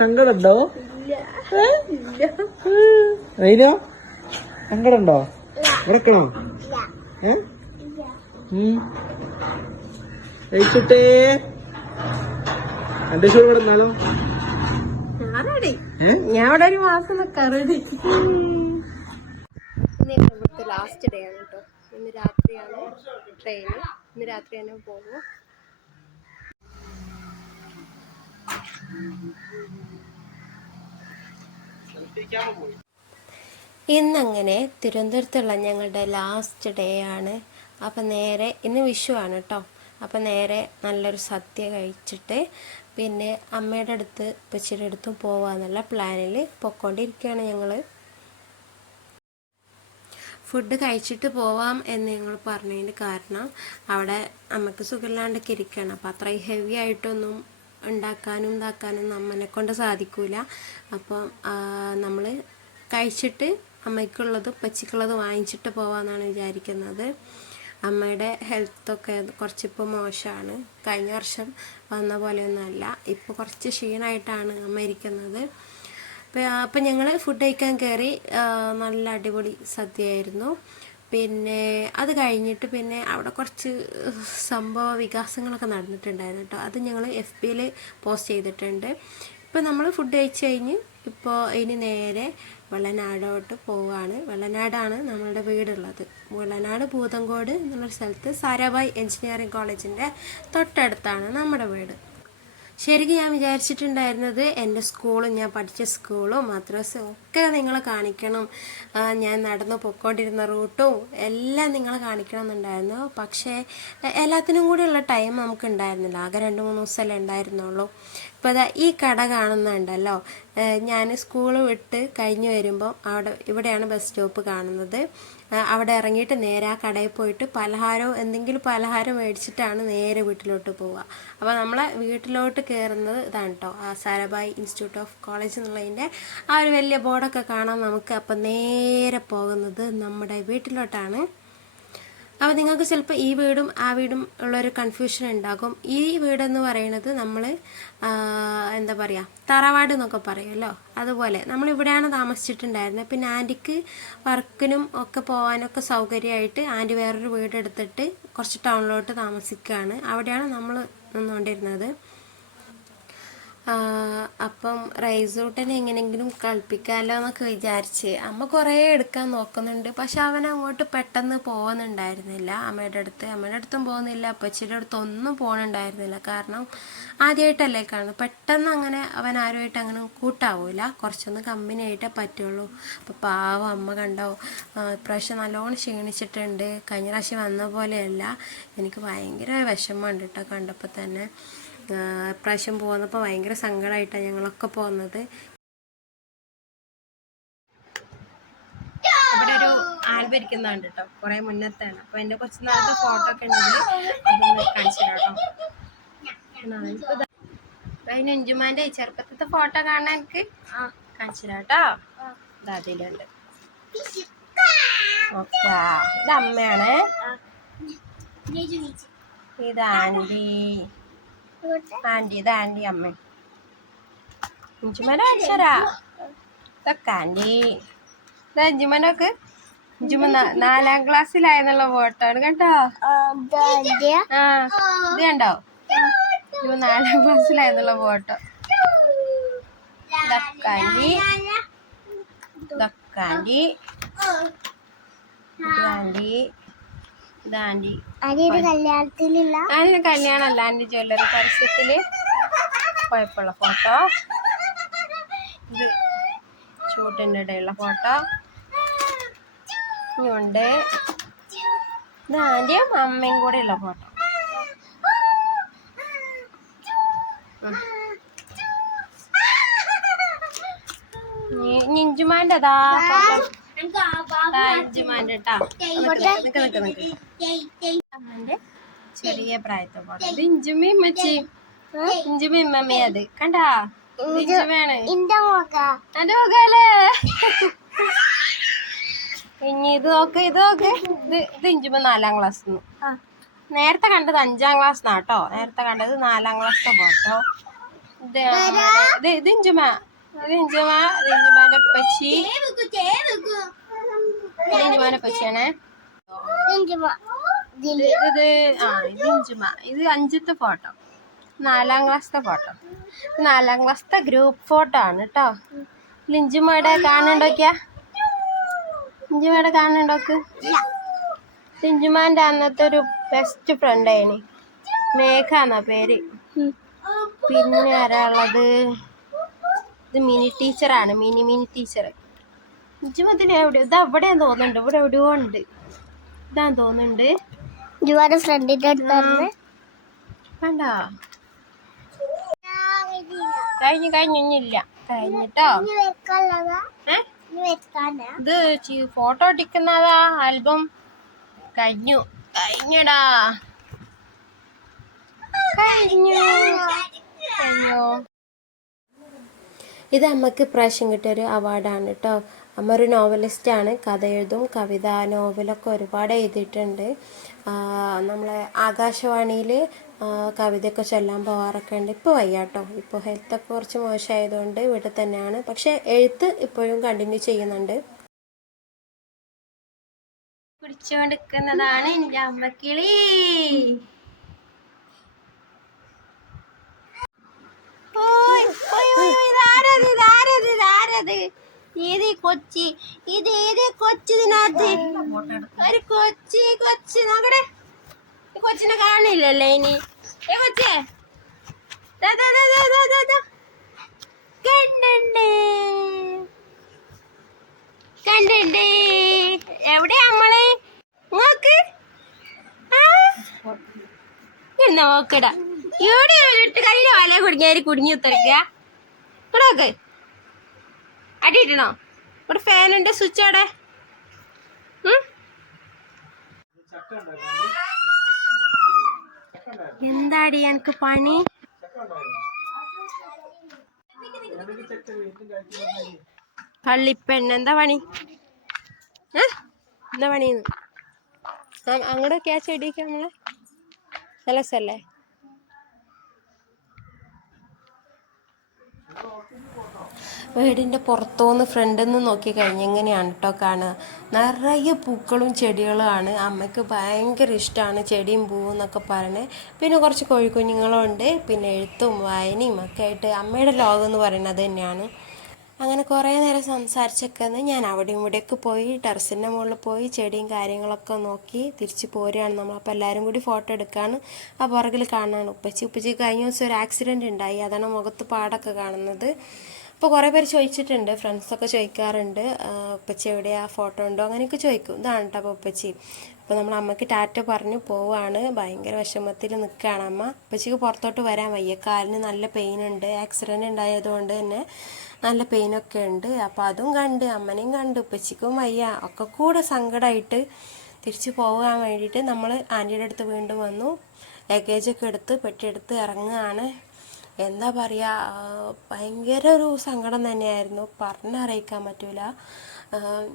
സങ്കടമുണ്ടോ? Rhino സങ്കടമുണ്ടോ? ഉറക്കണോ? ഏച്ചിട്ടേ എന്റെ ഞാൻ ready ഏ ഞാൻ ഇവിടെ ഒരു മാസം നിൽക്കാം റെഡി ഇന്ന് ഇവിടുത്തെ ലാസ്റ്റ് ഡേ ആണ് കേട്ടോ ഇന്ന് രാത്രിയാണ് ട്രെയിൻ ഇന്ന് രാത്രി തന്നെ പോകും ഇന്നങ്ങനെ തിരുവനന്തപുരത്തുള്ള ഞങ്ങളുടെ ലാസ്റ്റ് ഡേ ആണ്. അപ്പം നേരെ ഇന്ന് വിഷു ആണ് കേട്ടോ അപ്പം നേരെ നല്ലൊരു സദ്യ കഴിച്ചിട്ട് പിന്നെ അമ്മയുടെ അടുത്ത് ഉപ്പച്ചിയുടെ അടുത്തും പോവാന്നുള്ള പ്ലാനിൽ പൊക്കോണ്ടിരിക്കുകയാണ് ഞങ്ങൾ ഫുഡ് കഴിച്ചിട്ട് പോവാം എന്ന് ഞങ്ങൾ പറഞ്ഞതിന്റെ കാരണം അവിടെ അമ്മയ്ക്ക് സുഖമില്ലാണ്ടൊക്കെ ഇരിക്കുകയാണ് അപ്പം അത്രയും ഹെവി ആയിട്ടൊന്നും ഉണ്ടാക്കാനും ഇതാക്കാനും നമ്മനെ കൊണ്ട് സാധിക്കൂല. അപ്പം നമ്മൾ കഴിച്ചിട്ട് അമ്മയ്ക്കുള്ളതും പച്ചിക്കുള്ളതും വാങ്ങിച്ചിട്ട് പോവാമെന്നാണ് വിചാരിക്കുന്നത്. അമ്മയുടെ ഹെൽത്തൊക്കെ കുറച്ചിപ്പോൾ മോശമാണ് കഴിഞ്ഞ വർഷം വന്ന പോലെയൊന്നുമല്ല. ഇപ്പോൾ കുറച്ച് ക്ഷീണമായിട്ടാണ് അമ്മ ഇരിക്കുന്നത്. അപ്പം ഞങ്ങൾ ഫുഡ് കഴിക്കാൻ കയറി നല്ല അടിപൊളി സദ്യയായിരുന്നു. പിന്നെ അത് കഴിഞ്ഞിട്ട് പിന്നെ അവിടെ കുറച്ച് സംഭവ വികാസങ്ങളൊക്കെ നടന്നിട്ടുണ്ടായിരുന്നു കേട്ടോ. അത് ഞങ്ങൾ എഫ് ബിയിൽ പോസ്റ്റ് ചെയ്തിട്ടുണ്ട്. ഇപ്പം നമ്മൾ ഫുഡ് കഴിച്ച് കഴിഞ്ഞ് ഇപ്പോൾ ഇനി നേരെ വെള്ളനാടോട്ട് പോവാണ്. വെള്ളനാടാണ് നമ്മളുടെ വീടുള്ളത്. വെള്ളനാട് ഭൂതങ്കോട് എന്നുള്ള സ്ഥലത്ത് സാരാഭായ് എഞ്ചിനീയറിംഗ് കോളേജിന്റെ തൊട്ടടുത്താണ് നമ്മുടെ വീട്. ശരിക്കും ഞാൻ വിചാരിച്ചിട്ടുണ്ടായിരുന്നത് എന്റെ സ്കൂളും ഞാൻ പഠിച്ച സ്കൂളും മദ്രസയും ഒക്കെ നിങ്ങൾ കാണിക്കണം. ഞാൻ നടന്നു പൊക്കോണ്ടിരുന്ന റൂട്ടും എല്ലാം നിങ്ങൾ കാണിക്കണം എന്നുണ്ടായിരുന്നു പക്ഷേ എല്ലാത്തിനും കൂടിയുള്ള ടൈം നമുക്ക് ഉണ്ടായിരുന്നില്ല ആകെ രണ്ട് മൂന്ന് ദിവസമല്ലേ ഉണ്ടായിരുന്നുള്ളൂ. ഇപ്പോൾ ഇതാ ഈ കട കാണുന്നുണ്ടല്ലോ. ഞാൻ സ്കൂൾ വിട്ട് കഴിഞ്ഞ് വരുമ്പോൾ അവിടെ ഇവിടെയാണ് ബസ് സ്റ്റോപ്പ് കാണുന്നത്. അവിടെ ഇറങ്ങിയിട്ട് നേരെ ആ കടയിൽ പോയിട്ട് പലഹാരവും എന്തെങ്കിലും പലഹാരം മേടിച്ചിട്ടാണ് നേരെ വീട്ടിലോട്ട് പോവുക. അപ്പോൾ നമ്മളെ വീട്ടിലോട്ട് കയറുന്നത് ഇതാണ് കേട്ടോ സാരാഭായ് ഇൻസ്റ്റിറ്റ്യൂട്ട് ഓഫ് കോളേജ് എന്നുള്ളതിന്റെ ആ ഒരു വലിയ ബോർഡൊക്കെ കാണാം നമുക്ക് അപ്പം നേരെ പോകുന്നത് നമ്മുടെ വീട്ടിലോട്ടാണ്. അപ്പോൾ നിങ്ങൾക്ക് ചിലപ്പോൾ ഈ വീടും ആ വീടും ഉള്ളൊരു കൺഫ്യൂഷൻ ഉണ്ടാകും. ഈ വീടെന്ന് പറയുന്നത് നമ്മൾ എന്താ പറയുക തറവാട് എന്നൊക്കെ പറയുമല്ലോ അതുപോലെ നമ്മൾ ഇവിടെയാണ് താമസിച്ചിട്ടുണ്ടായിരുന്നത്. പിന്നെ ആന്റിക്ക് വർക്കിനും ഒക്കെ പോകാനൊക്കെ സൗകര്യമായിട്ട് ആന്റി വേറൊരു വീടെടുത്തിട്ട് കുറച്ച് ടൗണിലോട്ട് താമസിക്കുകയാണ്. അവിടെയാണ് നമ്മൾ നിന്നുകൊണ്ടിരുന്നത്. അപ്പം റൈസൂട്ടിനെ എങ്ങനെയെങ്കിലും കളിപ്പിക്കാമല്ലോ എന്നൊക്കെ വിചാരിച്ച് അമ്മ കുറേ എടുക്കാൻ നോക്കുന്നുണ്ട്. പക്ഷെ അവൻ അങ്ങോട്ട് പെട്ടെന്ന് പോകുന്നുണ്ടായിരുന്നില്ല അമ്മയുടെ അടുത്ത് അമ്മയുടെ അടുത്തും പോകുന്നില്ല. അപ്പച്ചിയുടെ അടുത്ത് ഒന്നും പോകണുണ്ടായിരുന്നില്ല കാരണം ആദ്യമായിട്ടല്ലേ കാണുന്നത്. പെട്ടെന്ന് അങ്ങനെ അവൻ ആരുമായിട്ട് അങ്ങനെ കൂട്ടാവൂല. കുറച്ചൊന്ന് കമ്പനി ആയിട്ടേ പറ്റുള്ളൂ. അപ്പോൾ പാവം അമ്മ കണ്ടോ ഇപ്രാവശ്യം നല്ലോണം ക്ഷീണിച്ചിട്ടുണ്ട്. കഴിഞ്ഞ പ്രാവശ്യം വന്ന പോലെയല്ല. എനിക്ക് ഭയങ്കര വിഷമമുണ്ട് കേട്ടോ കണ്ടപ്പോൾ തന്നെ. ആഹ് ഇപ്രാവശ്യം പോകുന്നപ്പോൾ ഭയങ്കര സങ്കടമായിട്ടാണ് ഞങ്ങളൊക്കെ പോകുന്നത്. ഇവിടെ ഒരു ആൽബം ഇരിക്കുന്നുണ്ട് കേട്ടോ കുറെ മുന്നത്താണ് അപ്പൊ എന്റെ കുറച്ച് നാളത്തെ ഫോട്ടോ ഒക്കെ ഉണ്ടെങ്കിൽ അതൊന്ന് കാണിച്ചു കേട്ടോ. അതിന് അഞ്ചുമാന്റെ ചെറുപ്പത്തെ ഫോട്ടോ കാണാൻ എനിക്ക് കാണിച്ചു കേട്ടോ. ഇത് അതിലുണ്ട്. ഓക്കെ ഇത് അമ്മയാണ്. ഇത് ആന്റി. ആന്റി ഇത് ആന്റി അമ്മ. അഞ്ചുമന അക്ഷരാ. ഇതൊക്കെ ആന്റി. ഇത് അഞ്ചുമനൊക്കെ അഞ്ചുമ നാലാം ക്ലാസ്സിലായെന്നുള്ള ആണ് കേട്ടോ. ആ ഇത് കണ്ടോ? നാലാം ക്ലാസ്സിലായെന്നുള്ള ഫോട്ടോ. ഇതൊക്കെ ആന്റി. ഇതൊക്കെ ഇത് ആന്റി. ഇത് ആന്റി കല്യാണമല്ല. ആന്റി ജ്വല്ലറി പരസ്യത്തിൽ കുഴപ്പമുള്ള ഫോട്ടോ. ഇത് ഷൂട്ടിന്റെ ഇടയിലുള്ള ഫോട്ടോ. ഇനിയുണ്ട് ഇത് ആന്റിയും അമ്മയും കൂടെ ഉള്ള ഫോട്ടോ. നിഞ്ചുമാന്റെ അതാ ഫോട്ടോ ഇഞ്ചുമാന്റെ കേട്ടാ നിക്ക് നിക്ക് നിക്ക്. അമ്മന്റെ ചെറിയ പ്രായത്തെ ഫോട്ടോ ഇത് ഇഞ്ചുമ്മയും മച്ചി മമ്മയും അത്. കണ്ടാ? ഇത് ഇഞ്ചുമ്മയാണ് എന്റെ മകളെ ഇനി ഇത് നോക്ക് ഇത് നോക്ക്. ഇത് ഇത് ഇഞ്ചുമ്മ നാലാം ക്ലാസ് നേരത്തെ കണ്ടത് അഞ്ചാം ക്ലാസ് നാട്ടോ നേരത്തെ കണ്ടത് നാലാം ക്ലാസ്സിലെ പോട്ടോ ഇത് ഇത് ഇഞ്ചുമ ഇത് ഇഞ്ചുമ ഇത് ഇഞ്ചുമാന്റെ പച്ചി ഇഞ്ചുമാന്റെ പച്ചിയാണേ ഇഞ്ചുമ ഇത് ആ ഇത് ഇത് അഞ്ചത്തെ ഫോട്ടോ. നാലാം ക്ലാസ്സിലെ ഫോട്ടോ. നാലാം ക്ലാസ്സിലെ ഗ്രൂപ്പ് ഫോട്ടോ ആണ് കേട്ടോ ലിഞ്ചുമയുടെ കാണണ്ടോക്കിയാ ലിഞ്ചുമയുടെ കാണണ്ടോക്ക് ലിഞ്ചുമാന്റെ അന്നത്തെ ഒരു ബെസ്റ്റ് ഫ്രണ്ട് ആയിനി. മേഘ എന്നാ പേര്. പിന്നെ ആരാളത് ഇത് മിനി ടീച്ചറാണ് മിനി മിനി ടീച്ചർ ലിഞ്ചുമത്തിന് എവിടെ ഇത് എവിടെയാന്ന് തോന്നുന്നുണ്ട്. ഇവിടെ എവിടെയോ ഉണ്ട്. ഇതാന്ന് തോന്നുന്നുണ്ട്. ഇഞ്ചുമാരുടെ ഫ്രണ്ടിന്റെ അടുത്തായിരുന്നു വേണ്ട കഴിഞ്ഞു കഴിഞ്ഞില്ല കഴിഞ്ഞിട്ടോ ഇത് ഫോട്ടോ എടുക്കുന്നതാ ആൽബം. കഴിഞ്ഞു. കഴിഞ്ഞടാ. കഴിഞ്ഞു. കഴിഞ്ഞു. ഇത് അമ്മയ്ക്ക് പ്രാവശ്യം കിട്ടിയൊരു അവാർഡാണ് കേട്ടോ അമ്മ ഒരു നോവലിസ്റ്റാണ് കഥ എഴുതും. കവിത നോവലൊക്കെ ഒരുപാട് എഴുതിയിട്ടുണ്ട്. നമ്മളെ ആകാശവാണിയിൽ കവിതയൊക്കെ ചൊല്ലാൻ പോകാറൊക്കെ ഉണ്ട്. ഇപ്പോൾ വയ്യാട്ടോ ഇപ്പോൾ ഹെൽത്തൊക്കെ കുറച്ച് മോശമായതുകൊണ്ട് വീട്ടിൽ തന്നെയാണ്. പക്ഷേ എഴുത്ത് ഇപ്പോഴും കണ്ടിന്യൂ ചെയ്യുന്നുണ്ട്. കുടിച്ചുകൊണ്ടിരിക്കുന്നതാണ് എന്റെ അമ്മക്കിളി ഈ കൊച്ചി? ഇത് ഏത് ഈ കൊച്ചി ഇതിനകത്ത് ഒരു കൊച്ചി കൊച്ചി നോക്കടെ. കൊച്ചിനെ കാണില്ലല്ലേ ഇനി. ഏ കൊച്ചേ. കണ്ടുണ്ട് കണ്ടുണ്ട് എവിടെയാ നമ്മൾ നോക്ക്. ആ. നോക്കടാ. ഇവിടെ ഇട്ട് കഴിഞ്ഞ വല കുടുങ്ങിയാൽ കുടുങ്ങി ഉത്തരക്കുക ഇവിടെ അടിയിട്ടണോ ഇവിടെ ഫാനുണ്ട് സ്വിച്ച് അവിടെ? എന്താടി എനിക്ക് പണി? കള്ളിപ്പെണ്ണ എന്താ പണി? എന്താ പണിന്ന് അങ്ങോട്ടൊക്കെ ആ ചെടിയൊക്കെ നമ്മളെ നല്ല രസല്ലേ വീടിന്റെ പുറത്തുനിന്ന് ഫ്രണ്ടിൽ നിന്ന് നോക്കി കഴിഞ്ഞ് എങ്ങനെയാണ് കേട്ടോ കാണുക? നിറയെ പൂക്കളും ചെടികളുമാണ്. അമ്മയ്ക്ക് ഭയങ്കര ഇഷ്ടമാണ് ചെടിയും പൂവും എന്നൊക്കെ പറയണേ. പിന്നെ കുറച്ച് കോഴിക്കുഞ്ഞുങ്ങളും ഉണ്ട് പിന്നെ എഴുത്തും വായനയും ഒക്കെ ആയിട്ട് അമ്മയുടെ ലോകം എന്ന് പറയുന്നത് തന്നെയാണ്. അങ്ങനെ കുറേ നേരം സംസാരിച്ചൊക്കെ നിന്ന് ഞാൻ അവിടെ ഇവിടെയൊക്കെ പോയി ടെറസിന്റെ മുകളിൽ പോയി ചെടിയും കാര്യങ്ങളൊക്കെ നോക്കി തിരിച്ച് പോരുകയാണ് നമ്മൾ. അപ്പോൾ എല്ലാവരും കൂടി ഫോട്ടോ എടുക്കുകയാണ് ആ പുറകിൽ കാണാണ് ഉപ്പച്ചി. ഉപ്പച്ചി കഴിഞ്ഞ ദിവസം ഒരു ആക്സിഡന്റ് ഉണ്ടായി. അതാണ് മുഖത്ത് പാടൊക്കെ കാണുന്നത്. അപ്പോൾ കുറേ പേര് ചോദിച്ചിട്ടുണ്ട്. ഫ്രണ്ട്സൊക്കെ ചോദിക്കാറുണ്ട്. ഉപ്പച്ചി എവിടെയാ? ഫോട്ടോ ഉണ്ടോ? അങ്ങനെയൊക്കെ ചോദിക്കും. ഇതാണ് കേട്ടോ അപ്പോൾ ഉപ്പച്ചി. അപ്പോൾ നമ്മൾ അമ്മയ്ക്ക് ടാറ്റ പറഞ്ഞു പോവാണ് ഭയങ്കര വിഷമത്തിൽ നിൽക്കുകയാണ് അമ്മ. ഉപ്പച്ചിക്ക് പുറത്തോട്ട് വരാൻ വയ്യ. കാലിന് നല്ല പെയിൻ ഉണ്ട്. ആക്സിഡന്റ് ഉണ്ടായതുകൊണ്ട് തന്നെ നല്ല പെയിനൊക്കെ ഉണ്ട്. അപ്പോൾ അതും കണ്ട് അമ്മനെയും കണ്ട് ഉപ്പച്ചിക്കും വയ്യ. ഒക്കെ കൂടെ സങ്കടമായിട്ട് തിരിച്ചു പോകാൻ വേണ്ടിയിട്ട് നമ്മൾ ആന്റിയുടെ അടുത്ത് വീണ്ടും വന്നു. ലഗേജൊക്കെ എടുത്ത് പെട്ടിയെടുത്ത് ഇറങ്ങുകയാണ്. എന്താ പറയുക ഭയങ്കര ഒരു സങ്കടം തന്നെയായിരുന്നു. പറഞ്ഞറിയിക്കാൻ പറ്റൂല.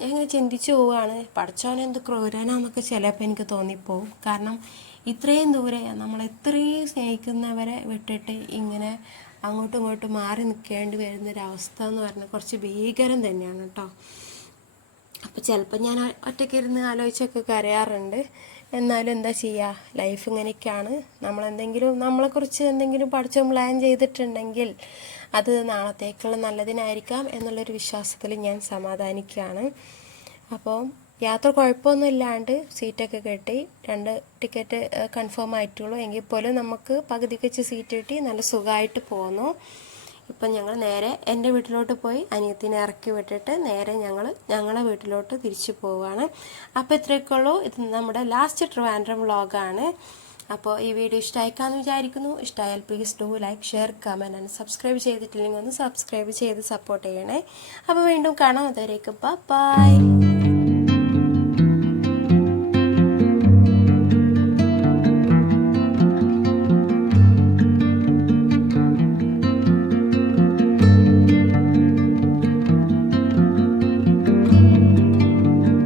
ഞാൻ ഇങ്ങനെ ചിന്തിച്ചു പോവുകയാണ്. പഠിച്ചവനെ എന്ത് ക്രൂരനാന്നൊക്കെ ചിലപ്പോൾ എനിക്ക് തോന്നിപ്പോവും. കാരണം ഇത്രയും ദൂരെ നമ്മൾ ഇത്രയും സ്നേഹിക്കുന്നവരെ വിട്ടിട്ട് ഇങ്ങനെ അങ്ങോട്ടും ഇങ്ങോട്ടും മാറി നിൽക്കേണ്ടി വരുന്നൊരവസ്ഥ എന്ന് പറഞ്ഞാൽ കുറച്ച് ഭീകരം തന്നെയാണ് കേട്ടോ. അപ്പോൾ ചിലപ്പോൾ ഞാൻ ഒറ്റയ്ക്ക് ഇരുന്ന് ആലോചിച്ചൊക്കെ കരയാറുണ്ട്. എന്നാലും എന്താ ചെയ്യുക ലൈഫ് ഇങ്ങനെയൊക്കെയാണ്. നമ്മളെന്തെങ്കിലും നമ്മളെക്കുറിച്ച് എന്തെങ്കിലും പഠിച്ച പ്ലാൻ ചെയ്തിട്ടുണ്ടെങ്കിൽ അത് നാളത്തേക്കുള്ള നല്ലതിനായിരിക്കാം എന്നുള്ളൊരു വിശ്വാസത്തിൽ ഞാൻ സമാധാനിക്കുകയാണ്. അപ്പോൾ യാത്ര കുഴപ്പമൊന്നും ഇല്ലാണ്ട് സീറ്റൊക്കെ കിട്ടി രണ്ട് ടിക്കറ്റ് കൺഫേം ആയിട്ടുള്ളൂ. എങ്കിൽ പോലും നമുക്ക് പകുതിക്ക് വെച്ച് സീറ്റ് കിട്ടി. നല്ല സുഖമായിട്ട് പോന്നു. ഇപ്പം ഞങ്ങൾ നേരെ എന്റെ വീട്ടിലോട്ട് പോയി. അനിയത്തിനെ ഇറക്കി വിട്ടിട്ട് നേരെ ഞങ്ങൾ ഞങ്ങളെ വീട്ടിലോട്ട് തിരിച്ചു പോവുകയാണ് അപ്പോൾ ഇത്രയൊക്കെ ഉള്ളൂ ഇത് നമ്മുടെ ലാസ്റ്റ് ട്രിവാൻഡ്രം വ്ളോഗാണ്. അപ്പോൾ ഈ വീഡിയോ ഇഷ്ടമായിക്കാന്ന് വിചാരിക്കുന്നു. ഇഷ്ടമായാൽ please do like share comment and subscribe ചെയ്തിട്ടില്ലെങ്കിൽ ഒന്ന് സബ്സ്ക്രൈബ് ചെയ്ത് സപ്പോർട്ട് ചെയ്യണേ. അപ്പോൾ വീണ്ടും കാണാം. അതുവരേക്കും. ബൈ